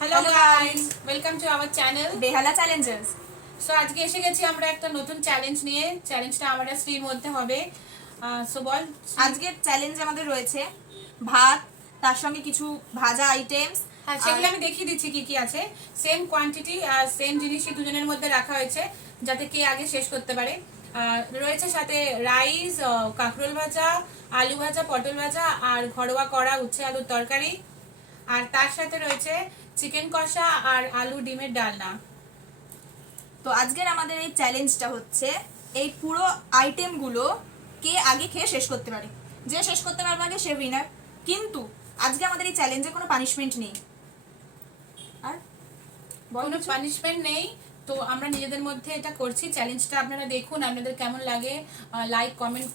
Hello guys, welcome to our channel Behala challenges. So আজকে এসে গেছি আমরা একটা নতুন চ্যালেঞ্জ নিয়ে। চ্যালেঞ্জটা আমরা শ্রীর মধ্যে হবে। সো বল, আজকের চ্যালেঞ্জ আমাদের রয়েছে ভাত, তার সঙ্গে কিছু ভাজা আইটেমস। হ্যাঁ সেগুলো আমি দেখিয়ে দিচ্ছি কি কি আছে। সেম কোয়ান্টিটি আর সেম জিনিসই দুজনের মধ্যে রাখা হয়েছে যাতে কে আগে শেষ করতে পারে। রয়েছে সাথে রাইস, কাঁকরোল ভাজা, আলু ভাজা, পটল ভাজা আর ঘরোয়া করা উচ্ছে আলুর তরকারি। আর তার সাথে রয়েছে চিকেন কষা আর আলু ডিমের ডালনা। তো আজকের আমাদের এই চ্যালেঞ্জটা হচ্ছে এই পুরো আইটেমগুলো কে আগে খেয়ে শেষ করতে পারে। যে শেষ করতে পারবে আগে সে উইনার। কিন্তু আজকে আমাদের এই চ্যালেঞ্জে কোনো পানিশমেন্ট নেই। আর কোনো পানিশমেন্ট নেই। তো আমরা নিজেদের মধ্যে এটা করছি। চ্যালেঞ্জটা আপনারা দেখুন, আপনাদের কেমন লাগে। লাইক কমেন্ট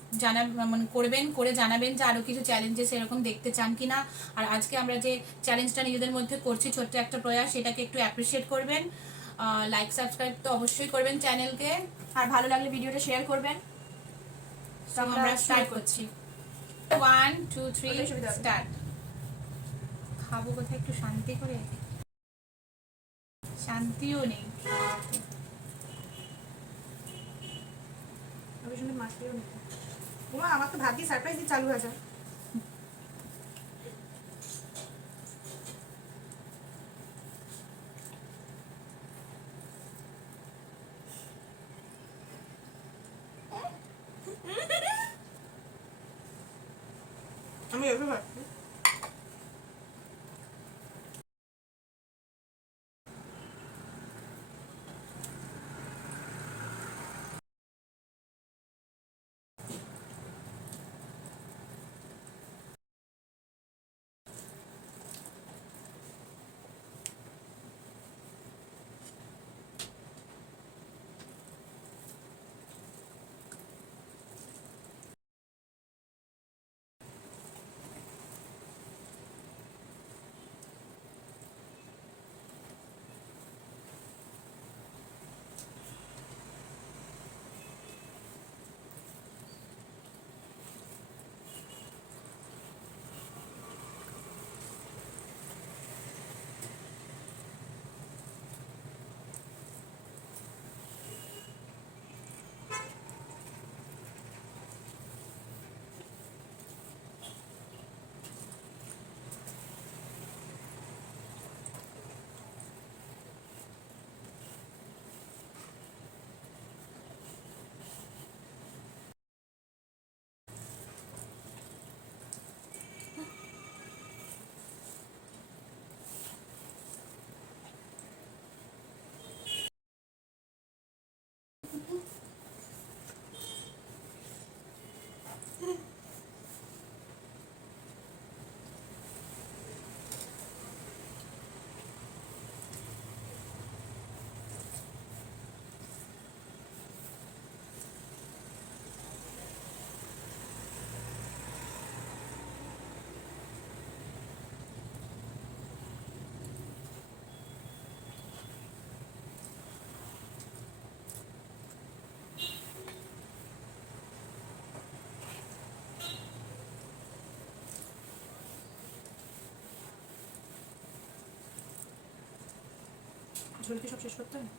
মানে করবেন, করে জানাবেন যে আরও কিছু চ্যালেঞ্জেস এরকম দেখতে চান কিনা। আর আজকে আমরা যে চ্যালেঞ্জটা নিজেদের মধ্যে করছি, ছোট্ট একটা প্রয়াস, সেটাকে একটু অ্যাপ্রিসিয়েট করবেন। লাইক সাবস্ক্রাইব তো অবশ্যই করবেন চ্যানেলকে। আর ভালো লাগলে ভিডিওটা শেয়ার করবেন। তো আমরা স্টার্ট করছি। 1 2 3 স্টার্ট। খাবো কোথায় একটু শান্তি করে, শান্তিও নেই। আমার তো ভাগ্যে সারপ্রাইজ দিয়ে চালু আছে। আমি এভাবে ভাবছি ঝোলকে সব শেষ করতে হয়।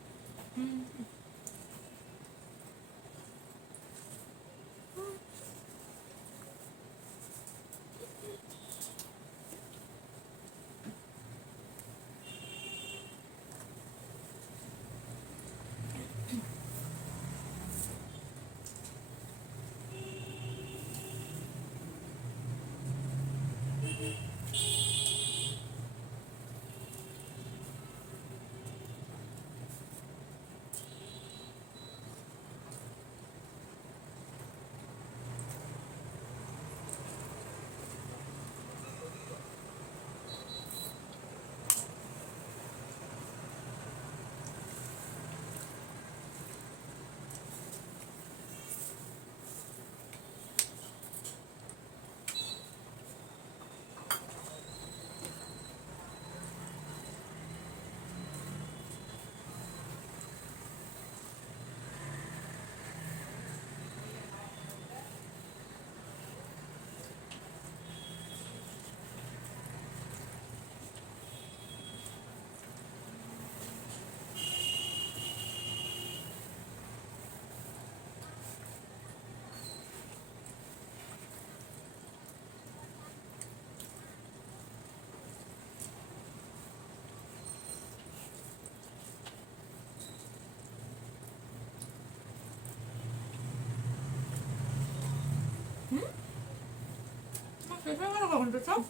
শেষ হয়ে গেল কখন তো সব?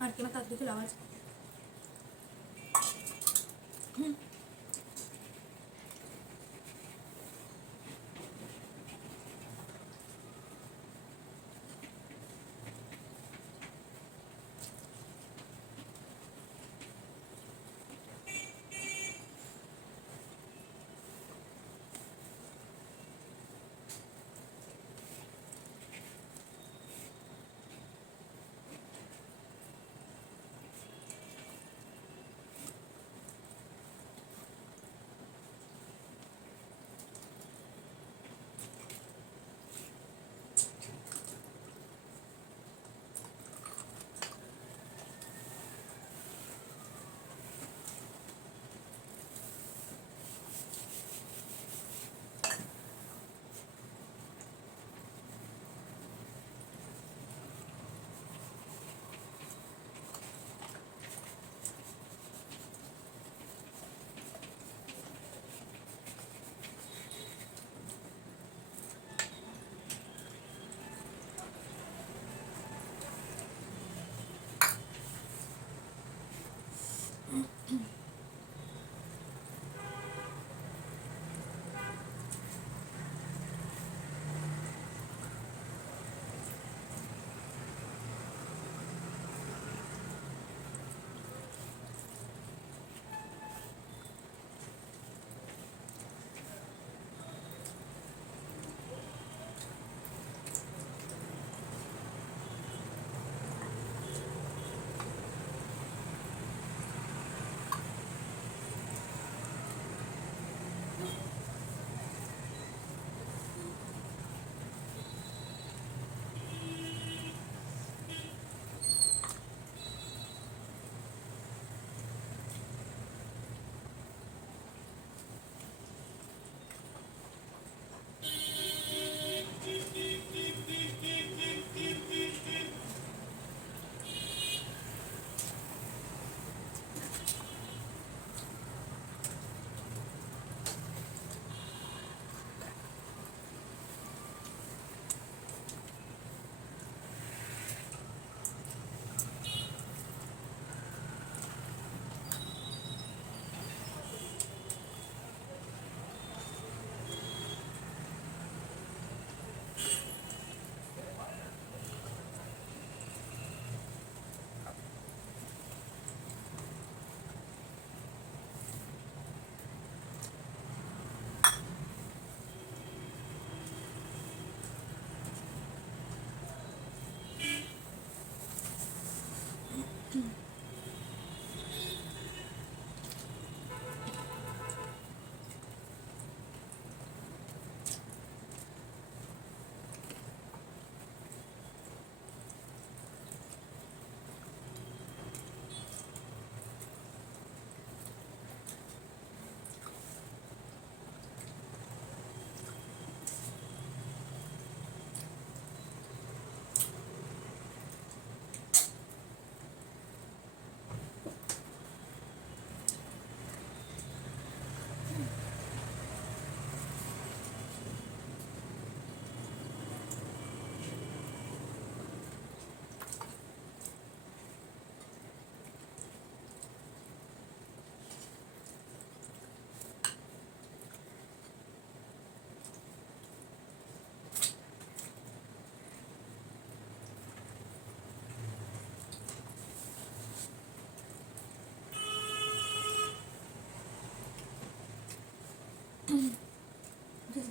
আর কেমন তাড়াতাড়ি খেলে আওয়াজ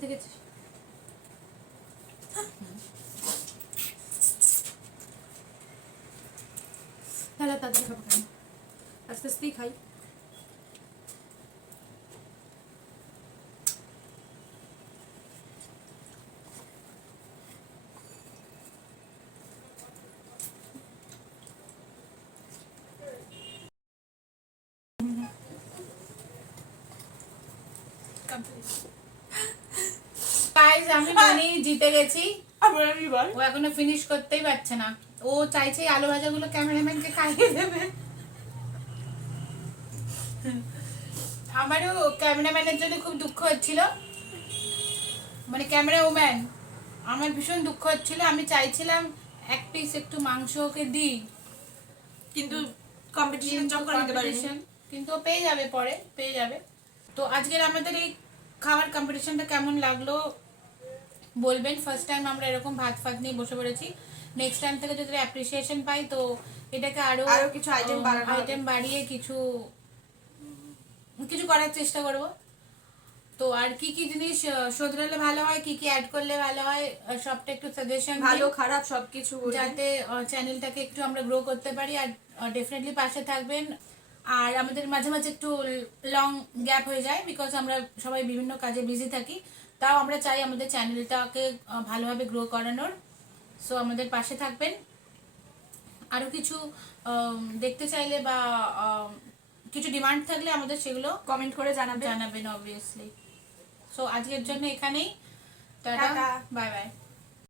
থেকেছিস তাহলে তাড়াতাড়ি খাবো কেন, আস্তে আস্তেই খাই। গাইস আমি মানে জিতে গেছি, ও এখনো ফিনিশ করতেই পারছে না। ও চাইছে এই আলু ভাজাগুলো ক্যামেরাম্যানকে খাইয়ে দেবে। আমারও ক্যামেরাম্যানের জন্য খুব দুঃখ হচ্ছিল, মানে ক্যামেরা ওম্যান, আমার ভীষণ দুঃখ হচ্ছিল। আমি চাইছিলাম এক পিস একটু মাংস ওকে দিই, কিন্তু কম্পিটিশন চক্কর নিতে পারিনি। competition, কিন্তু ও পেয়ে যাবে, পরে পেয়ে যাবে। তো আজকের আমাদের এই খাওয়ার কম্পিটিশনটা কেমন লাগলো বলবেন। ফার্স্ট টাইম আমরা এরকম ভাত ফাত নিয়ে বসে পড়েছি, নেক্সট টাইম থেকে যদি অ্যাপ্রিসিয়েশন পাই তো এটাকে আরো কিছু আইটেম বাড়ানো হবে। আইটেম বাড়িয়ে কিছু কিছু করার চেষ্টা করব। তো আর কি কি জিনিস শোধরালে ভালো হয়, কি কি অ্যাড করলে ভালো হয়, সবটা একটু সাজেশন ভালো খারাপ সবকিছু বলবেন। যাতে চ্যানেলটাকে একটু আমরা গ্রো করতে পারি। আর ডেফিনেটলি পাশে থাকবেন। আর আমাদের মাঝে মাঝে একটু লং গ্যাপ হয়ে যায়, বিকজ আমরা সবাই বিভিন্ন কাজে বিজি থাকি, তাও আমরা চাই আমাদের চ্যানেলটাকে ভালোভাবে গ্রো করানোর। সো আমাদের পাশে থাকবেন। আরো কিছু দেখতে চাইলে বা কিছু ডিমান্ড থাকলে আমাদের সেগুলো কমেন্ট করে জানাবেন। জানাবেন অবভিয়াসলি। সো আজকের জন্য এখানেই, টাটা, টাটা। Bye bye.